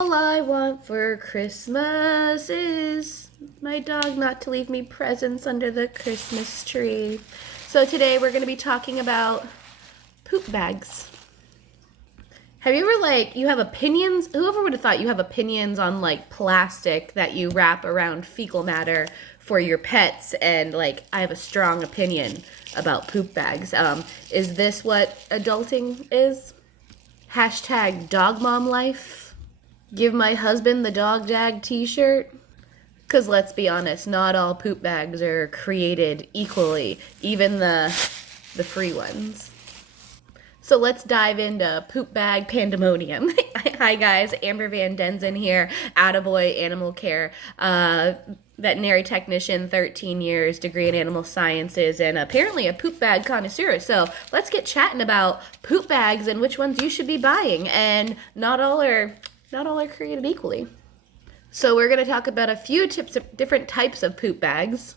All I want for Christmas is my dog not to leave me presents under the Christmas tree. So today we're going to be talking about poop bags. Have you ever you have opinions? Whoever would have thought you have opinions on plastic that you wrap around fecal matter for your pets, and I have a strong opinion about poop bags. Is this what adulting is? Hashtag dog mom life. Give my husband the dog jag t-shirt. Because let's be honest, not all poop bags are created equally, even the free ones. So let's dive into poop bag pandemonium. Hi guys, Amber Van Denzen here, Attaboy Animal Care, veterinary technician, 13 years, degree in animal sciences, and apparently a poop bag connoisseur. So let's get chatting about poop bags and which ones you should be buying. And not all are created equally. So we're going to talk about a few different types of poop bags.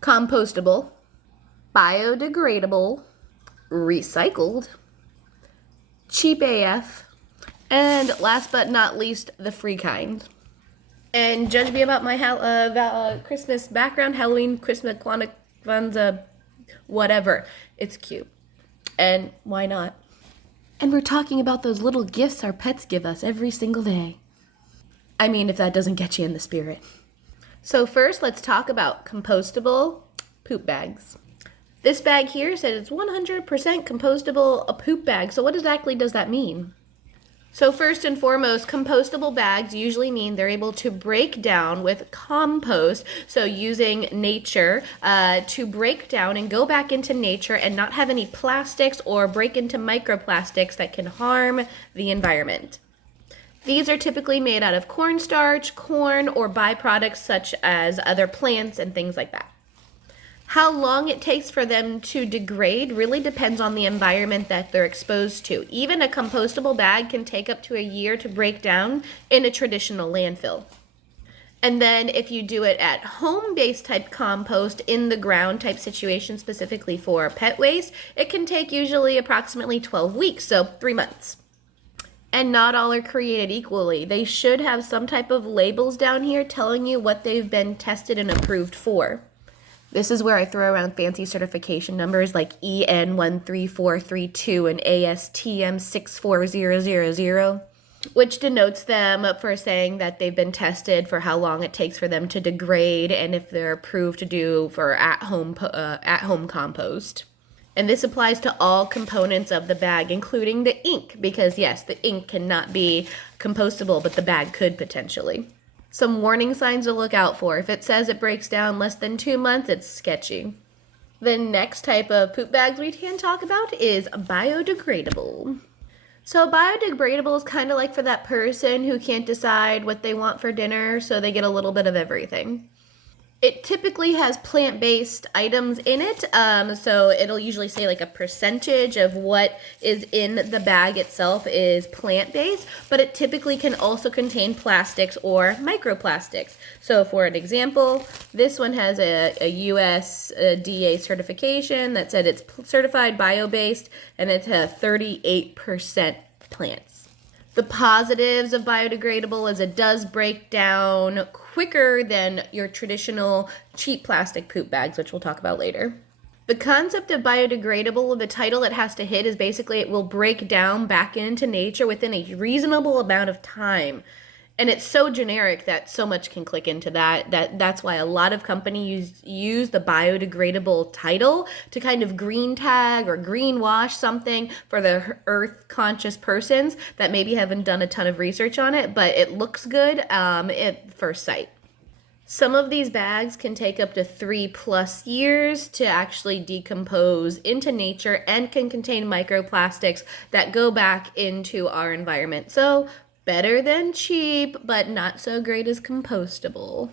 Compostable, biodegradable, recycled, cheap AF, and last but not least, the free kind. And judge me about my Christmas background, Halloween, Christmas, Kwanzaa, whatever. It's cute. And why not? And we're talking about those little gifts our pets give us every single day. I mean, if that doesn't get you in the spirit. So first, let's talk about compostable poop bags. This bag here says it's 100% compostable, a poop bag. So what exactly does that mean? So first and foremost, compostable bags usually mean they're able to break down with compost, so using nature to break down and go back into nature and not have any plastics or break into microplastics that can harm the environment. These are typically made out of cornstarch, corn, or byproducts such as other plants and things like that. How long it takes for them to degrade really depends on the environment that they're exposed to. Even a compostable bag can take up to a year to break down in a traditional landfill. And then if you do it at home-based type compost, in the ground type situation specifically for pet waste, it can take usually approximately 12 weeks, so 3 months. And not all are created equally. They should have some type of labels down here telling you what they've been tested and approved for. This is where I throw around fancy certification numbers like EN13432 and ASTM64000, which denotes them for saying that they've been tested for how long it takes for them to degrade and if they're approved to do for at-home compost. And this applies to all components of the bag, including the ink, because yes, the ink cannot be compostable, but the bag could potentially. Some warning signs to look out for. If it says it breaks down less than 2 months, it's sketchy. The next type of poop bags we can talk about is biodegradable. So biodegradable is kind of like for that person who can't decide what they want for dinner, so they get a little bit of everything. It typically has plant-based items in it, so it'll usually say a percentage of what is in the bag itself is plant-based, but it typically can also contain plastics or microplastics. So for an example, this one has a USDA certification that said it's certified bio-based, and it's 38% plants. The positives of biodegradable is it does break down quicker than your traditional cheap plastic poop bags, which we'll talk about later. The concept of biodegradable, the title it has to hit is basically it will break down back into nature within a reasonable amount of time. And it's so generic that so much can click into that's why a lot of companies use the biodegradable title to kind of green tag or greenwash something for the earth conscious persons that maybe haven't done a ton of research on it, but it looks good at first sight. Some of these bags can take up to 3+ years to actually decompose into nature and can contain microplastics that go back into our environment. So better than cheap, but not so great as compostable.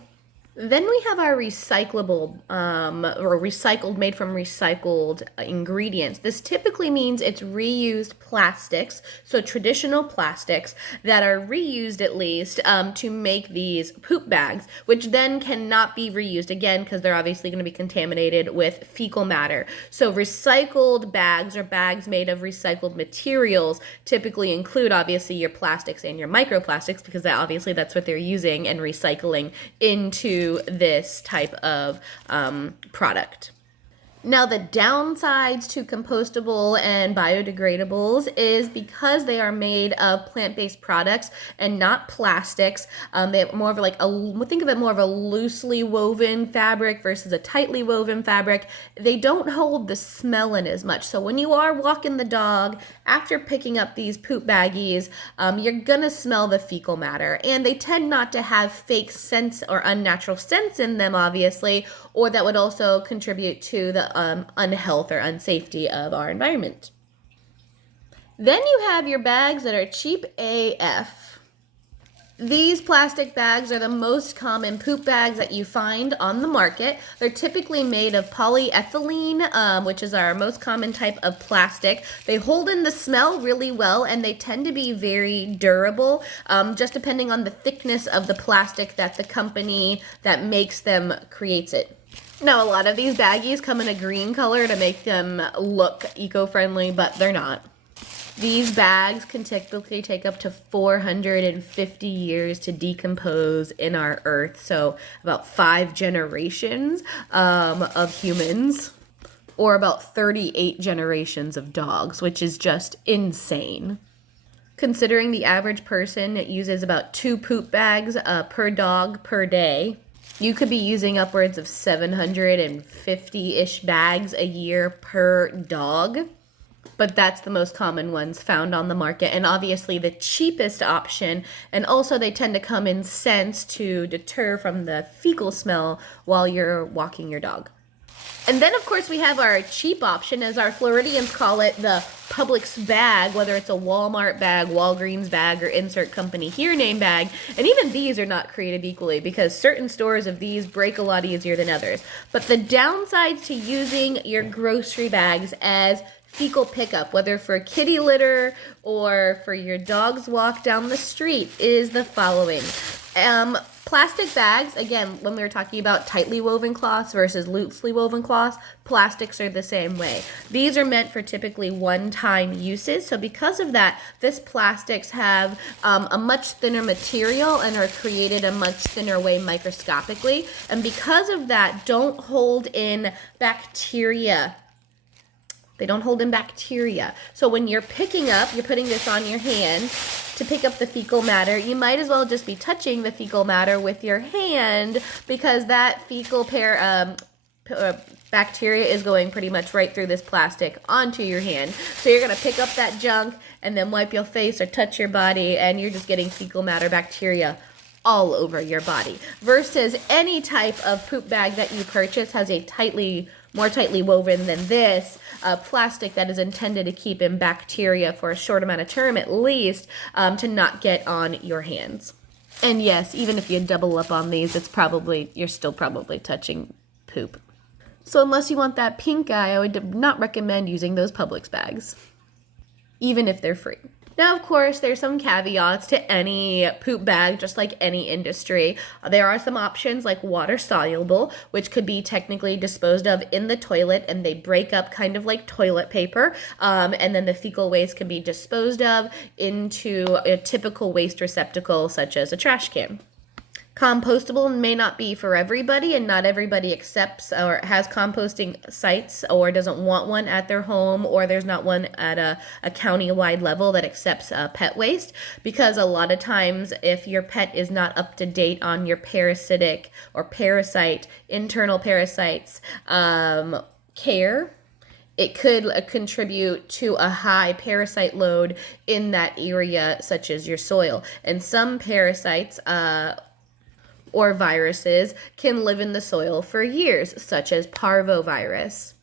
Then we have our recyclable or recycled, made from recycled ingredients. This typically means it's reused plastics, so traditional plastics that are reused at least to make these poop bags, which then cannot be reused again because they're obviously going to be contaminated with fecal matter. So recycled bags or bags made of recycled materials typically include obviously your plastics and your microplastics because that's what they're using and recycling into this type of product. Now, the downsides to compostable and biodegradables is because they are made of plant-based products and not plastics. They have more of think of it more of a loosely woven fabric versus a tightly woven fabric. They don't hold the smell in as much. So when you are walking the dog after picking up these poop baggies, you're gonna smell the fecal matter, and they tend not to have fake scents or unnatural scents in them, obviously, or that would also contribute to the unhealth or unsafety of our environment. Then you have your bags that are cheap AF. These plastic bags are the most common poop bags that you find on the market. They're typically made of polyethylene, which is our most common type of plastic. They hold in the smell really well, and they tend to be very durable, just depending on the thickness of the plastic that the company that makes them creates it. Now, a lot of these baggies come in a green color to make them look eco-friendly, but they're not. These bags can typically take up to 450 years to decompose in our earth, so about 5 generations of humans, or about 38 generations of dogs, which is just insane. Considering the average person uses about 2 poop bags per dog per day, you could be using upwards of 750-ish bags a year per dog. But that's the most common ones found on the market, and obviously the cheapest option. And also they tend to come in scents to deter from the fecal smell while you're walking your dog. And then, of course, we have our cheap option, as our Floridians call it, the Publix bag, whether it's a Walmart bag, Walgreens bag, or insert company here name bag. And even these are not created equally because certain stores of these break a lot easier than others. But the downsides to using your grocery bags as fecal pickup, whether for kitty litter or for your dog's walk down the street, is the following. Plastic bags, again, when we were talking about tightly woven cloths versus loosely woven cloths, plastics are the same way. These are meant for typically one-time uses. So because of that, this plastics have a much thinner material and are created a much thinner way microscopically. And because of that, don't hold in bacteria. They don't hold in bacteria. So when you're putting this on your hand to pick up the fecal matter, you might as well just be touching the fecal matter with your hand because that fecal bacteria is going pretty much right through this plastic onto your hand. So you're going to pick up that junk and then wipe your face or touch your body, and you're just getting fecal matter bacteria all over your body. Versus any type of poop bag that you purchase has a more tightly woven than this plastic that is intended to keep in bacteria for a short amount of term at least, to not get on your hands. And yes, even if you double up on these, you're still probably touching poop. So unless you want that pink eye, I would not recommend using those Publix bags, even if they're free. Now, of course, there's some caveats to any poop bag, just like any industry. There are some options like water soluble, which could be technically disposed of in the toilet, and they break up kind of like toilet paper. And then the fecal waste can be disposed of into a typical waste receptacle, such as a trash can. Compostable may not be for everybody, and not everybody accepts or has composting sites or doesn't want one at their home, or there's not one at a county-wide level that accepts pet waste, because a lot of times if your pet is not up to date on your parasitic or internal parasites care, it could contribute to a high parasite load in that area, such as your soil. And some parasites or viruses can live in the soil for years, such as parvovirus.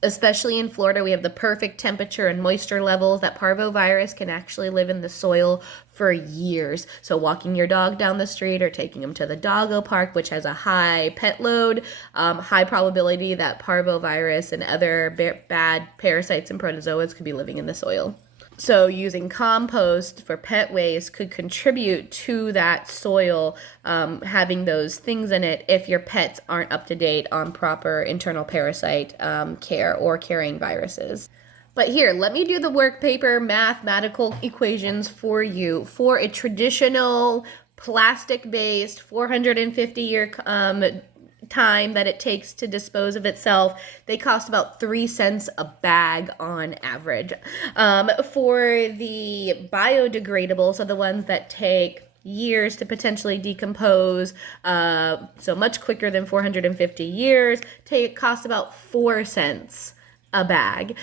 Especially in Florida, we have the perfect temperature and moisture levels that parvovirus can actually live in the soil for years. So walking your dog down the street or taking them to the doggo park, which has a high pet load, high probability that parvovirus and other bad parasites and protozoas could be living in the soil. So using compost for pet waste could contribute to that soil having those things in it if your pets aren't up to date on proper internal parasite care or carrying viruses. But here, let me do the work paper mathematical equations for you for a traditional plastic-based 450-year time that it takes to dispose of itself. They cost about 3 cents a bag on average. For the biodegradable, so the ones that take years to potentially decompose, so much quicker than 450 years, cost about 4 cents a bag.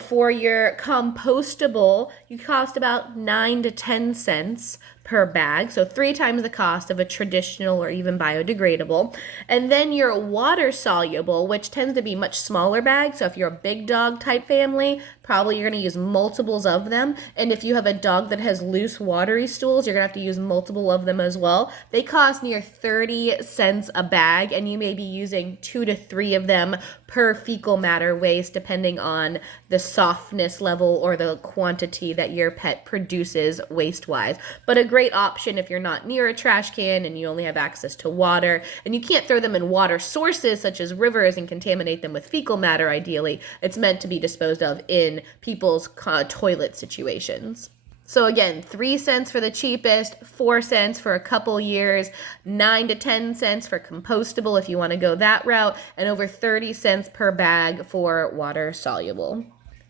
For your compostable, you cost about 9 to 10 cents per bag, so 3 times the cost of a traditional or even biodegradable. And then your water soluble, which tends to be much smaller bags, so if you're a big dog type family, probably you're going to use multiples of them. And if you have a dog that has loose watery stools, you're going to have to use multiple of them as well. They cost near 30 cents a bag, and you may be using 2 to 3 of them per fecal matter waste, depending on the softness level or the quantity that your pet produces waste-wise. But a great option if you're not near a trash can and you only have access to water, and you can't throw them in water sources such as rivers and contaminate them with fecal matter. Ideally, it's meant to be disposed of in people's toilet situations. So again, 3 cents for the cheapest, 4 cents for a couple years, 9 to 10 cents for compostable if you want to go that route, and over 30 cents per bag for water soluble.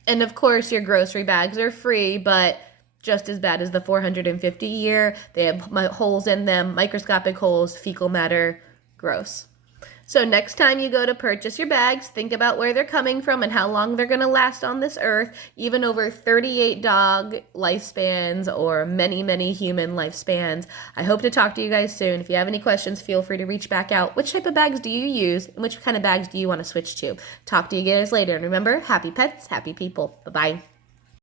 And of course, your grocery bags are free, but just as bad as the 450 year. They have holes in them, microscopic holes, fecal matter, gross. So next time you go to purchase your bags, think about where they're coming from and how long they're going to last on this earth, even over 38 dog lifespans or many, many human lifespans. I hope to talk to you guys soon. If you have any questions, feel free to reach back out. Which type of bags do you use, and which kind of bags do you want to switch to? Talk to you guys later. And remember, happy pets, happy people. Bye-bye.